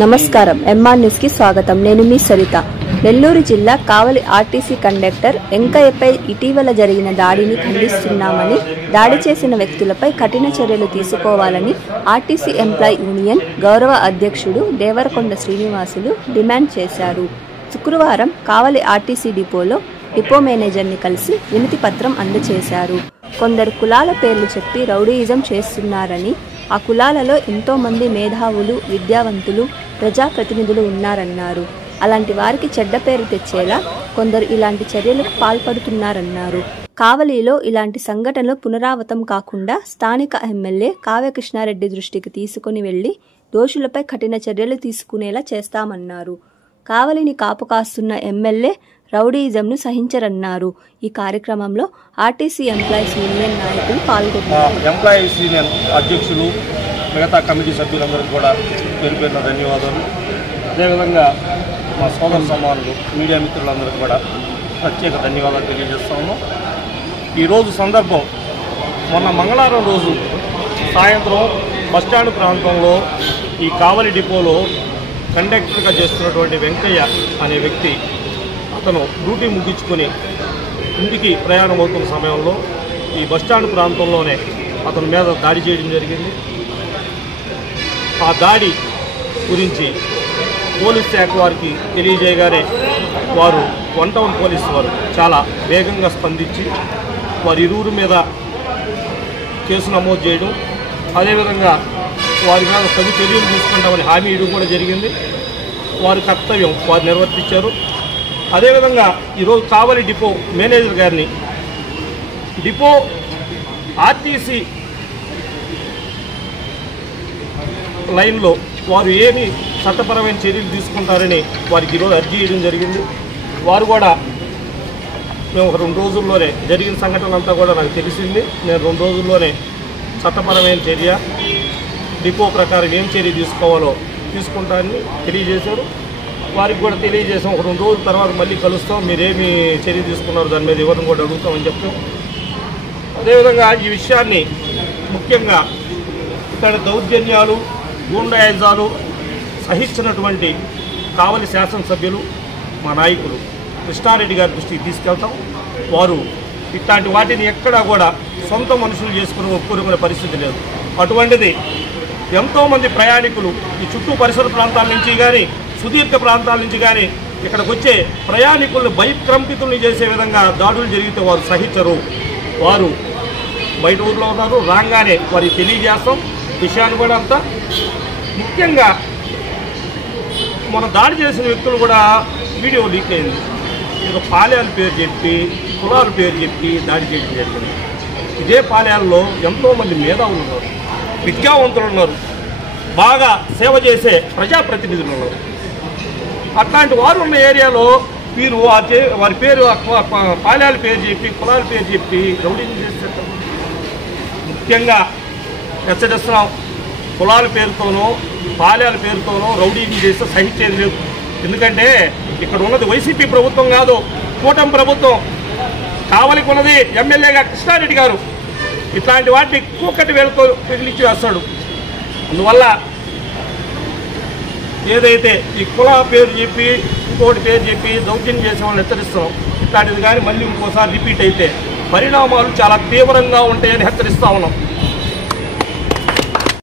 నమస్కారం MR news కి స్వాగతం। నేను మీ సరిత। నెల్లూరు జిల్లా కావలి ఆర్టీసీ కండక్టర్ వెంకయ్యపై ఇటీవల జరిగిన దాడిని ఖండిస్తున్నామని, దాడి చేసిన వ్యక్తులపై కఠిన చర్యలు తీసుకోవాలని ఆర్టీసీ ఎంప్లాయీ యూనియన్ గౌరవ అధ్యక్షుడు దేవరకొండ శ్రీనివాసులు డిమాండ్ చేశారు। శుక్రవారం కావలి ఆర్టీసీ డిపోలో డిపో మేనేజర్ని కలిసి వినతి పత్రం అందజేశారు। కొందరు కులాల పేర్లు చెప్పి రౌడీయిజం చేస్తున్నారని, ఆ కులాలలో ఎంతో మంది మేధావులు, విద్యావంతులు, ప్రజాప్రతినిధులు ఉన్నారన్నారు। అలాంటి వారికి చెడ్డ పేరు తెచ్చేలా కొందరు ఇలాంటి చర్యలకు పాల్పడుతున్నారన్నారు। కావలిలో ఇలాంటి సంఘటనలు పునరావృతం కాకుండా స్థానిక ఎమ్మెల్యే కావ్య కృష్ణారెడ్డి దృష్టికి తీసుకుని వెళ్లి దోషులపై కఠిన చర్యలు తీసుకునేలా చేస్తామన్నారు। కావలిని కాపు కాస్తున్న ఎమ్మెల్యే రౌడీయిజంను సహించరన్నారు। ఈ కార్యక్రమంలో ఆర్టీసీ ఎంప్లాయీస్ యూనియన్ నాయకులు పాల్గొన్నారు। ఎంప్లాయీస్ యూనియన్ అధ్యక్షులు, మిగతా కమిటీ సభ్యులందరికీ కూడా పేరు పేరున ధన్యవాదాలు। అదేవిధంగా మా సోదర సమానులు, మీడియా మిత్రులందరికీ కూడా ప్రత్యేక ధన్యవాదాలు తెలియజేస్తాము। ఈరోజు సందర్భం, మొన్న మంగళవారం రోజు సాయంత్రం బస్టాండ్ ప్రాంతంలో ఈ కావలి డిపోలో కండక్టర్గా చేస్తున్నటువంటి వెంకయ్య అనే వ్యక్తి, అతను డ్యూటీ ముగించుకొని ఇంటికి ప్రయాణం అవుతున్న సమయంలో ఈ బస్టాండ్ ప్రాంతంలోనే అతని మీద దాడి చేయడం జరిగింది। ఆ దాడి గురించి పోలీస్ శాఖ వారికి తెలియజేయగానే వారు 1 టౌన్ పోలీసు వారు చాలా వేగంగా స్పందించి వారి ఇరువురి మీద కేసు నమోదు చేయడం, అదేవిధంగా వారి మీద తగు చర్యలు తీసుకుంటామని హామీ ఇవ్వడం కూడా జరిగింది। వారి కర్తవ్యం వారు నిర్వర్తించారు। అదేవిధంగా ఈరోజు కావలి డిపో మేనేజర్ గారిని డిపో ఆర్టీసీ లైన్లో వారు ఏమి చట్టపరమైన చర్యలు తీసుకుంటారని వారికి ఈరోజు అర్జీ చేయడం జరిగింది। వారు కూడా మేము ఒక 2 రోజుల్లోనే జరిగిన సంఘటనలంతా కూడా నాకు తెలిసింది, నేను 2 రోజుల్లోనే చట్టపరమైన చర్య డిపో ప్రకారం ఏం చర్య తీసుకోవాలో తీసుకుంటారని తెలియజేశారు। వారికి కూడా తెలియజేసాం, ఒక 2 రోజుల తర్వాత మళ్ళీ కలుస్తాం, మీరేమి చర్య తీసుకున్నారు దాని మీద ఎవరిని కూడా అడుగుతామని చెప్తాం। అదేవిధంగా ఈ విషయాన్ని ముఖ్యంగా ఇక్కడ దౌర్జన్యాలు, గూండాయిజాలు సహించినటువంటి కావలి శాసనసభ్యులు, మా నాయకులు కృష్ణారెడ్డి గారి దృష్టికి తీసుకెళ్తాం। వారు ఇట్లాంటి వాటిని ఎక్కడా కూడా సొంత మనుషులు చేసుకుని ఒప్పుకునే పరిస్థితి లేదు। అటువంటిది ఎంతోమంది ప్రయాణికులు ఈ చుట్టూ పరిసర ప్రాంతాల నుంచి కానీ, సుదీర్ఘ ప్రాంతాల నుంచి కానీ ఇక్కడికి వచ్చే ప్రయాణికులను భయకంపితుల్ని చేసే విధంగా దాడులు జరిగితే వారు సహించరు। వారు బయట ఊర్లో ఉన్నారు, రాగానే వారికి తెలియజేస్తాం విషయాన్ని కూడా అంతా। ముఖ్యంగా మన దాడి చేసిన వ్యక్తులు కూడా వీడియో లీక్ అయింది, ఏదో పాలెాల పేరు చెప్పి, కులాల పేరు చెప్పి దాడి చేయడం జరిగింది। ఇదే పాలెాలలో ఎంతోమంది మేధావులు ఉన్నారు, విద్యావంతులు ఉన్నారు, బాగా సేవ చేసే ప్రజాప్రతినిధులు ఉన్నారు। అట్లాంటి వారు ఉన్న ఏరియాలో వీరు వారి పేరు పాలెాల పేరు చెప్పి, కులాల పేరు చెప్పి రౌడీని చేస్తారు। ముఖ్యంగా హెచ్చరిస్తున్నాం, కులాల పేరుతోనో పాలెాల పేరుతోనో రౌడీని చేస్తే సహించేది లేదు। ఎందుకంటే ఇక్కడ ఉన్నది వైసీపీ ప్రభుత్వం కాదు, కూటమి ప్రభుత్వం। కావలికి ఉన్నది ఎమ్మెల్యేగా కృష్ణారెడ్డి గారు। ఇట్లాంటి వాటిని కూకటి వేలతో పెగిలించి వేస్తాడు। అందువల్ల ఏదైతే ఈ కుల పేరు చెప్పి, ఇంకోటి పేరు చెప్పి దౌర్జన్యం చేసే వాళ్ళని హెచ్చరిస్తున్నాం, ఇట్లాంటిది కానీ మళ్ళీ ఇంకోసారి రిపీట్ అయితే పరిణామాలు చాలా తీవ్రంగా ఉంటాయని హెచ్చరిస్తూ ఉన్నాం।